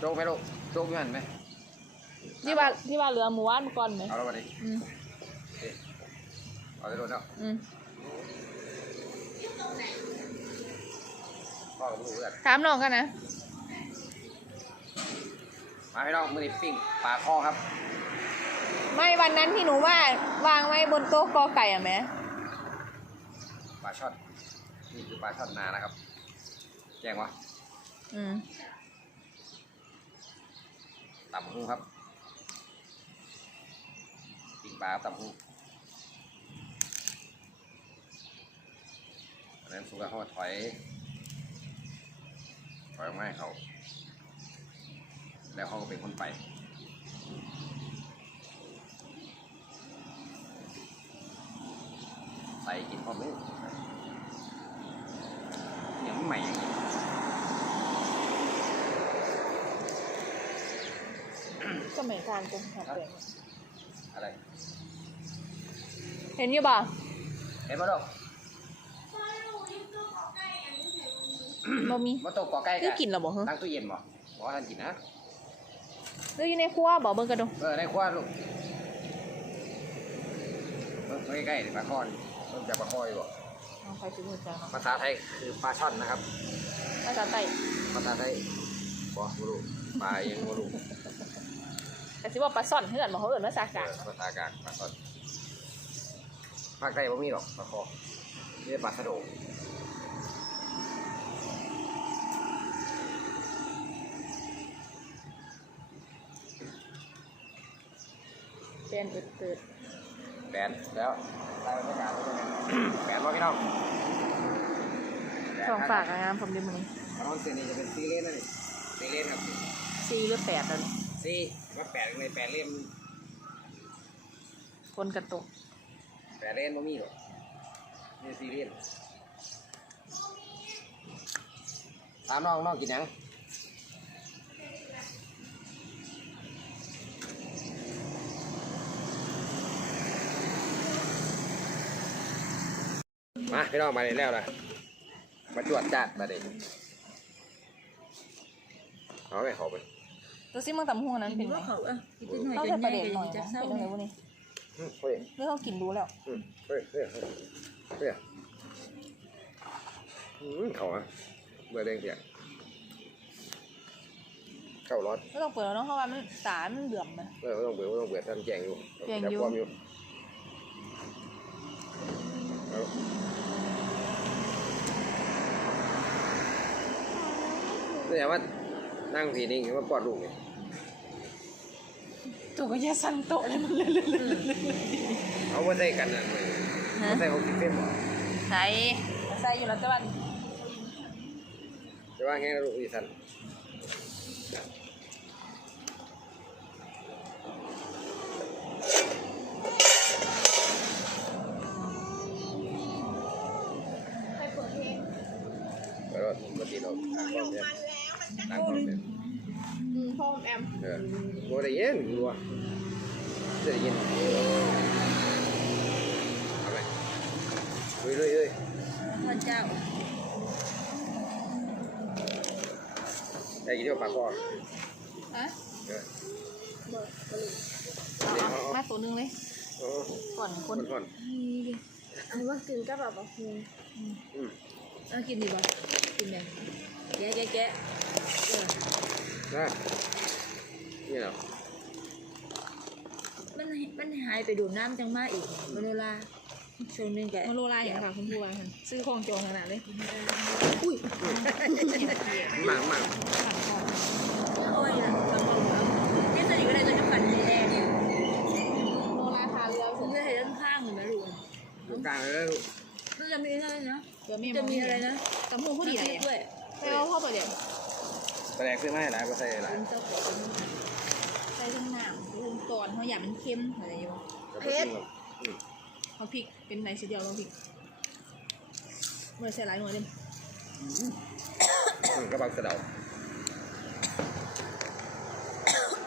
โจ๊กไหมลูกโจ๊กอยันไหมที่ว่าที่ว่าเหลือหมูหว่านมาก่อนไหมเอาแล้ววันนี้อืมเอาได้โดนแล้วอืมพ่อกับลูกเพื่อนถามน้องกันนะมาให้น้องมือนี้ปิ้งปลาข้อครับไม่วันนั้นที่หนูว่าวางไว้บนโต๊ะกอไก่อะแม่ปลาช่อนนี่คือปลาช่อนนานะครับ แจ้งวะอืม ตำหูครับปิ้งปลาตำหูอันนั้นสุกแล้วเขาถอยถอยออกมาให้เขาแล้วเขาก็เป็นคนไปใส่กินพร้อมเลยยังใหม่อย่างนี้ สมัยการจะหัดเปลี่ยนอะไร เห็นอยู่ป่ะเห็นไหมลูกบ่มีมาตกก่อใกล้คือกินเหรอบ่ฮะตั้งตู้เย็นบ่บอกว่าท่านกินนะหรืออยู่ในครัวบอกเบิ่งกันดูเออในครัวลูกเออใกล้ๆนี่ปลาคอนเริ่มจากปลาคอยบ่เอาไปซื้อมือจ้าเนาะภาษาไทยคือปลาช่อนนะครับ ภาษาไต้ภาษาไทยบ่บ่รู้ปลายังบ่รู้ แต่สิว่าปลาซ่อนเฮือนบ่เขาเอิ้นภาษากลางเออภาษากลางปลาช่อนภาคใต้บ่มีหรอกปลาคอนี่ปลาสะโดงเป็นเอิดเอิดแบนแล้วใส่บรรยากาศแบนบ่พี่น้องแบนสองครับฝากงามผมดิมื้อนี้ปลาช่อนเส้นนี้จะเป็นซีเลนนะนี่ซีเลนครับ4หรือ8แล้วนี่ ซีว่าแปดในแปดเล่มคนกระตุกแปดเล่มบ่มีหรอกนี่ซีเรียสถามน้องน้องกินหยังมาพี่น้องมาเลยแล้วนะมาจวดจัดมาเลยเอาไปขาไป ดูสิมึงตำหูนั้นเป็นไงว่าเขาอะกินนิดหน่อยต้องจะใส่ประง่าเด็ยนหน่อยจะนะเศร้าเป็นเนี่ไงยวะนี่อืมเฮ้ยเรื่องเขากินรู้แล้วอืมเฮ้ยเฮ้ยเฮ้ยเฮ้ยอืมเขาอะเบื่อเด้งเสียงเข้าร้อนไม่ต้องเปิดแล้วเนาะเพราะว่ามันสารมันเบื่อมมันเออไม่ต้องเบื่อไม่ต้องเบื่อท่านแจงอยู่แจ้งอยู่จับความอยู่เอาเนี่ยว่า นั่งผีนิ่งว่ากอดลูกนี่ถูกก็แย่สั่นโตะเลยมันเลยเอาไว่าได้กันนั่นเลยว่าได้เขากิเส้นบ่ใส่ใส่อยู่แล้วแต่ว่าจะว่าไงนะลูกอีสัน ตั้งความเนี่ยอืมพ่อแอมเออบ่ได้ยินรัวจะได้ยินเอาไหมเฮ้ยเฮ้ยเฮ้ยพระเจ้าได้กินเดียวปาคออะเออเอามาตัวหนึงเลยโอ้ก่อนคคนนคนอันว่ากินก็แบบว่าคุณอืมเอากินดีป่ะกินเนี่ย แกะแกะแกะเออนะนี่เหรอมันมันหายไปดูดน้ำจังมากอีกโมโนลาช่วงหนึงแกะโมโลลายอย่างค่ะคุณผู้ว่าค่ะซื้อของโจรขนาดเลยอุ้ยหมากหมากสั่งของโอ้ยนะฟังบอกแล้วนี่สนิทก็ได้จะฟันในแดงเนี่ยโลลายคาเรือผมจะเห็นด้านข้างเหมือนไหมลูกตรงกลางเลยนะลูกมันจะมีอะไรนะเดี๋ยวแม่จะมีอะไรนะ ตำหูผู้ดีอะไรด้วย ไปเอาพ่อประเดี๋ยวแสดงขึ้นมาให้หลายก็ใส่หลายเป็นเจ้าของใส่ทั้งน้ำใส่ทั้งตอนเขาอยากมันเค็มอะไรอยู่กับพริกหรอกอืมเขาพริกเป็นไหนสีเดียวลองพริกเมื่อใส่หลายหน่วยเลยอืมกระบังกระเดา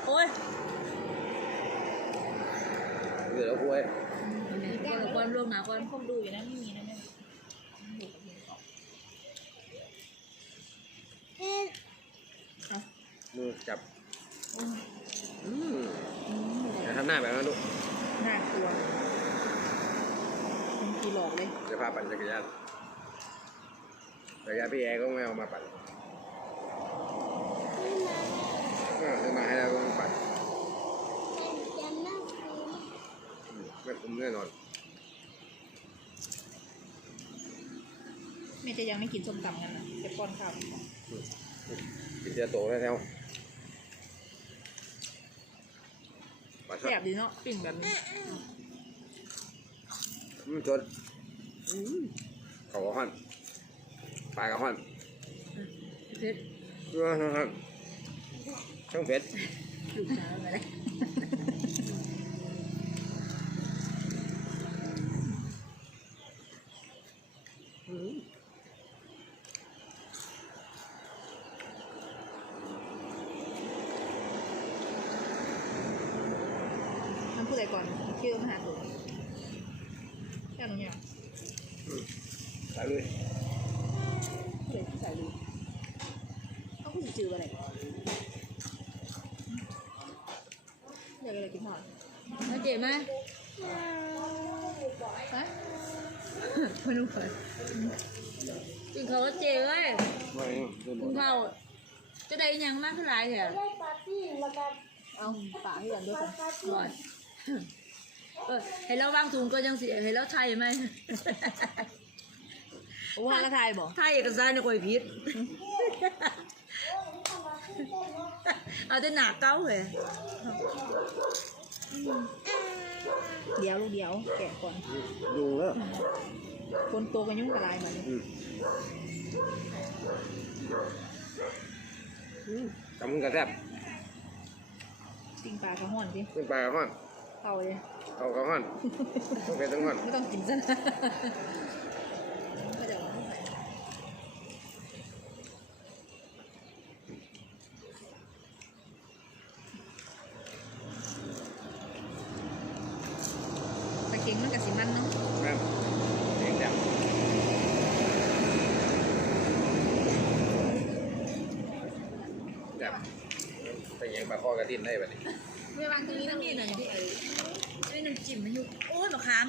โอ้ยเหลือแล้วกล้วยก้อนก้อนรวมหนาก้อนผมดูอยู่นะไม่มีนะแม่ มือ จับอืมอืมอืมอย่าทำหน้าแบบนั้นลูกน่ากลัวมันกี่หลอกเลยจะพาปั่นจักรยานจักรยานพี่แอร์ก็ไม่เอามาปั่นเออซื้อมาให้แล้วก็มาปั่นอืมไม่คุ้มแน่นอนแม่จะยังไม่กินส้มตำกันนะจะป้อนข้าวกินเจอโตแล้ว แถวปลาช่อแซ่นบดีเนาะปิ่งแบบนี้อืมจนอืมเขาก็ห่อนปลาก็ห่อนเพชรเออห่อนช่างเผ็ดลูกสาวมาแล้วอืม มันพูดอะไร ก่อนชื่อมหาตัวแค่ตรงเนี้ยไปเลยพูดอะไรที่ใส่ดูเขาพูดจืออะไรอยากอะไรกินหอดมาเจ็บไหมฮะพนุขวัญกินเขาวก็เจ็บเว้ยไม่เรื่องหมกิดนข้าวจะได้หยังมากขึ้นหลายแถวเอาปากให้กันด้วยกันก่อน เออให้เราวางถุงก็ยังสิให้เราไทยไหมโอ้ฮากระทายบอกไทยเอกสารในกวยพิษเอาแต่หนักเก้าเลยเดี๋ยวลูกเดี๋ยวแกะก่อนยุงแล้วคนโตกันยุ่งกระลายเหมือนอืมอืมกำมือกระแทบปิงปลากระห่อนสิขึ้นปลากระห่อน เข้าเลยเอากระห่อนต้องเป็นต้องห่อนไม่ต้องกินซะนะก็จะเอาเข้าไปปลาเค็งมันกับสีมันเนาะแม่นเสียงดังแบบเป็นยังปลาคอกระดิ่นได้แบบนี้เมื่อวานตรงนี้น้ำนี่หน่อยพี่ ขาม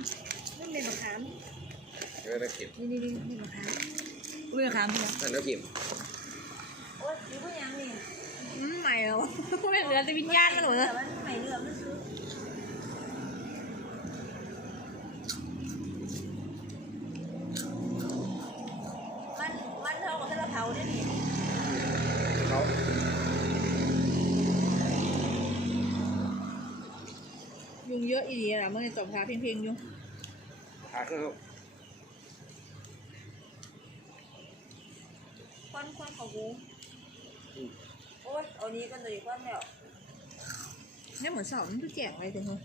นี่เป็นมะขามเออนักกินนี่นี่นี่นี่มะขามอุ้ยมะขามพี่นะนั่นนักกินโอ้ยนี่พวกยังนี่อืมใหม่แล้วไม่เหลือแต่วิญญาณมันหมดเลยแต่ว่าใหม่เรือไม่ซื้อมันมันเท่ากับซาลาเปาเนี่ยนี่ เขา ยุงเยอะอีดีแหละเมื่อจบท้าเพ่งๆอยู่ขาขึ้นลูกควันควันของกูโอ้ยเอานี้กันเลยควันแล้วเนี่ยเหมือนเสามันคือแจกอะไรแต่เฮ้ย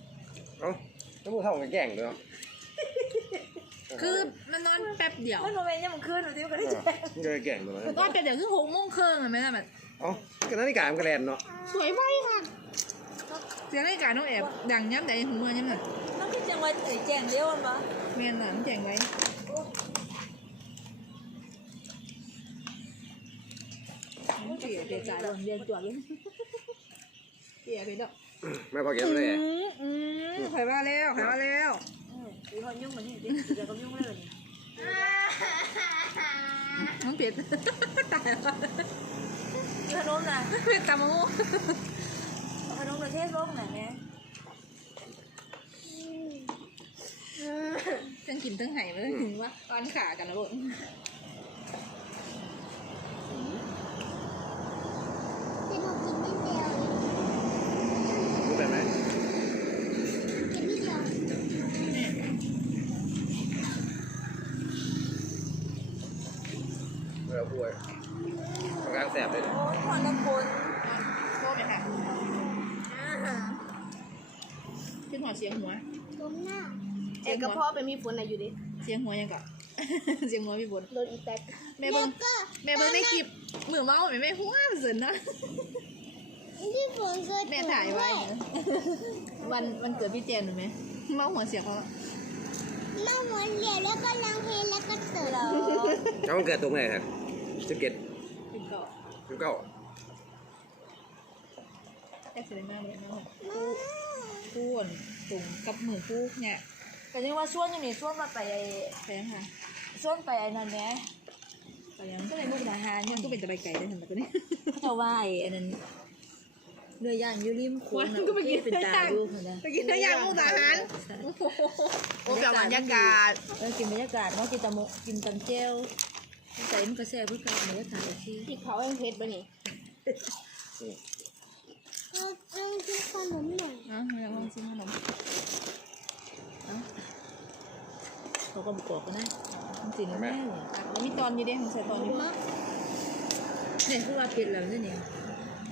เอ้าแล้วมึงเข้ากันแก่งเลยเนาะคือมันนอนแป๊บเดียวมันโมเมนต์ยังมันขึ้นหนูที่มันก็เอได้อแจ้งมึงจะไปแก่งตัวนั้นนอนแป๊บเดียวคือหกโมงครึ่งเลยไหมล่ะแบบเอ้าก็นาฬิกามันกระแลนเนาะสวยไวค่ะ เสียงนาฬิกาน้องแอบดังย้ำแต่หูเมื่อย้ำน่ะมันคือจังหวัดไอ้แจ้งเดียวมันปะเมียนน่ะมันแจงไว้เปียเปียจ่ายลงเรียนตัวเลยเปียไปแล้วไม่พอกินเลยอืมอืมใครว่าแล้วใครว่าแล้วอีพอยุ่งมันนี่ดิเดี๋ยวก็ยุ่งเลยน้องเป็ดตายแล้วอีขนมน่ะเป็ดตามะงูขนมประเทศโลกไหนแม่จังกินตั้งไห่มาเลยถึงว่าตอนขากันนะลูกรู้ได้ไหมเวลาป่วยทำการแสบเลยเนี่ยโอ้ยขวัญละคน โทษไหมค่ะ ขึ้นหัวเสียงหัวเอกพ่อเป็นมีฝนอะไรอยู่ดิเสียงหัวยังก่อน เสียงหัวพี่บนโดนอีแตกแม่เบิ้งแม่เบิ้งในคลิปมือเมาส์แม่ไม่หัวมันสินนะที่ฝนเคยแม่ถ่ายไว้วันวันเกิดพี่เจนหนูไหมเมาหัวเสียงเขามาหมุนเหรียญแล้วก็ลังเพลงแล้วก็เติร์แล้วแล้วมันเกิดตรงไหนครับสิบเจ็ดเป็นเกาะสิบเก้าแต่เสร็จมากเลยนะผู้ผู้อ่อน ตุ่มกับมือผู้เนี่ยก็ยังว่าส่วนอยู่นี่ส่วนมาไปไอ้แพงค่ะส่วนไปไอ้นั่นแหมไปยังก็เลยมุกดาหารยัยังงก็เป็นตะไบไก่ได้เห็นแบบนี้เขาจะว่าไอ้อันนั้นเรือย่างอยู่ริมโค้งน่ะก็ไปกินเป็นตาดูเหมือนกันไปกินเนื้อย่างมุกดาหารโอ้แบบบรรยากาศเออกินบรรยากาศเนาะกินตะมกกินตำเจลใส่มันก็แซ่บเพื่อการบรรยากาศที่ที่เขาเองเพชรบ่นี่เราต้องกิ นขนมหน่อยเนาะเราลองชิมขนมเขาก็บอกกันนะมันสินแม่เนี่ยแล้วมีตอนอยู่เด้ของใส่ตอนอยู่เนี่ยคือว่าเผ็ดแล้วเนี่ยเนี่ย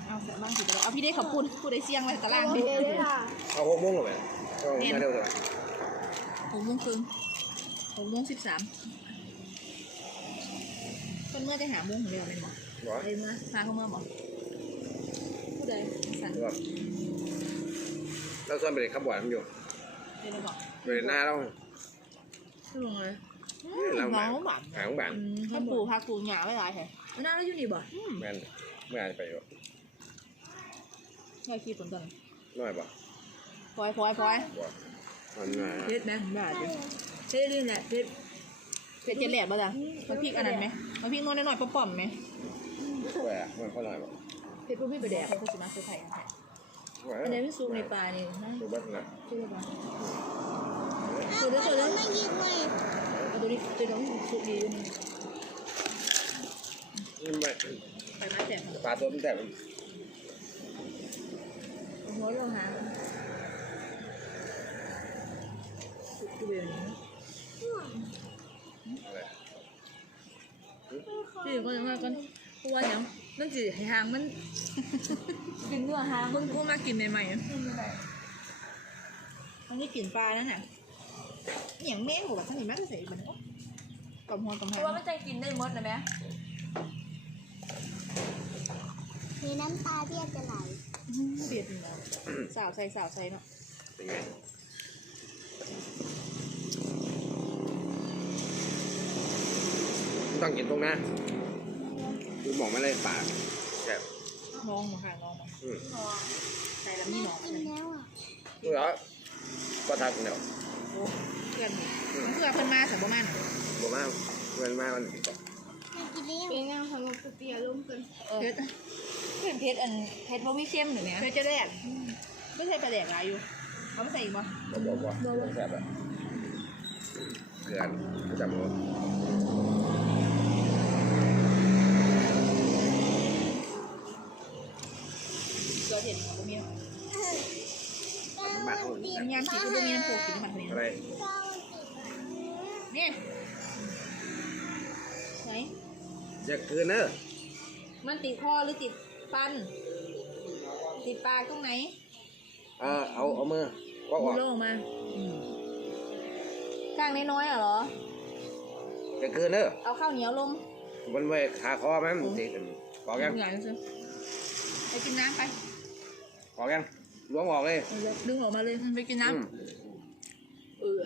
เอาใส่บ้างสิเอาพี่ได้ขับปุ่นผู้ได้เสียงไว้ตารางโอดิเคเลยค่ะเอาหกโมงหรอแม่เอามาเร็วเถอะหกโมงครึ่งหกโมงสิบสามคนเมื่อจะหาโมงของเดียวเป็นบ่บอกไปมาพาเขาเมื่อบ่ผู้ใดสั่น ว่าเราส่วนไปเลยขับหวานมันอยู่เดี๋ยวเราบอกไปหน้าเราขึ้นลงเลยหลังน้บ้าอนงหวานหางบ้านถ้าปูพักปูหยาไว้หลายแท้มันน่าแล้วอยู่นี่บ่แม่นเมื่อไงไปอยู่ง่ายขี้ฝนก่อนน้อยบ่พลอยพลอยพลอยบ่มันมาเผ็ดไหมบาดอยู่เผ็ดนี่แหละเผ็ดเป็ดเจ็ดแหลดป่ะจ๊ะมันพริกอันนั้นไหมมันพริกนวดหน่อยๆป้อมๆไหมแหวะมันเขาหน่อยบ่เผ็ดพวกพี่ไปแดกเขาจะมาซื้อไข่กันค่ะ แหวะอันนี้มันซุปในปลานี่นะดูบ้านนะชื่ออะไรเอาขนมมาหยิบหน่อยเอาตัวนี้ตัวน้องซุปดีด้วยนี่นี่ไม่ไข่มาแจกปลาตัวมันแต่มันหัวเราหาซุปคือแบบนี้อะไรที่ก็ยังว่ากันเพราะว่าหยัง มันสิให้หางมันเป็นเนื้อหางคนกูมากินใหม่ๆอะมันนี่กลิ่นปลานั่นน่ะอย่างแม่งบอกว่าท่านนี่แม่ก็ใส่บันโอ๊ะกำหัวกำเพแหงราะว่ามันจะกินได้หมดนะแม่มีน้ำตาเรียกจะไหลเบียดอยู่แล้วสาวใส่สาวใส่เนาะเป็นไงต้องกินตรงหน้าดู หมองไม่เลยปากแซ่บน้องมาค่ะน้องมาอืมใส่แล้วมีแม่น้องกินแล้วอะดูแล้วก็ทักเดี๋ยวโอ้เพื่อนนี่เพื่อนเพิ่นมาสับประมาณบอกมาเงินมามันติดต่อแม่กินแล้วเป็นไงทำกับเปียร่มกันเพชรเป็นเผ็ดอันเผ็ดบ่มีเค็มหรือไงเพชรจะแดกไม่ใช่ปลาแดกอะไรอยู่เขาไม่ใส่อีกบ่บอกบอกว่าแซ่บอะเกลือนจำบอก เกลือเห็ดบ่มี บ้านเขาน้ำยำสีก็บ่มีน้ำโขกกินมันเนี่ยอะไรเนี่ยไหนจะคืนเนอะมันติดคอหรือติดฟัน ติดปากตรงไหนเออเอาเอามือก็อมูอกโลงมาข้างน้อยๆอะเหรอ จะคืนเนอะเอาข้าวเหนียวลงบนไว้ขาคอมันติดบอกยังเหนื่อยจังไปกินน้ำไป บอกยัง ล้วงออกเลยเอาเลย ดึงออกมาเลยไปกินน้อืมำเออ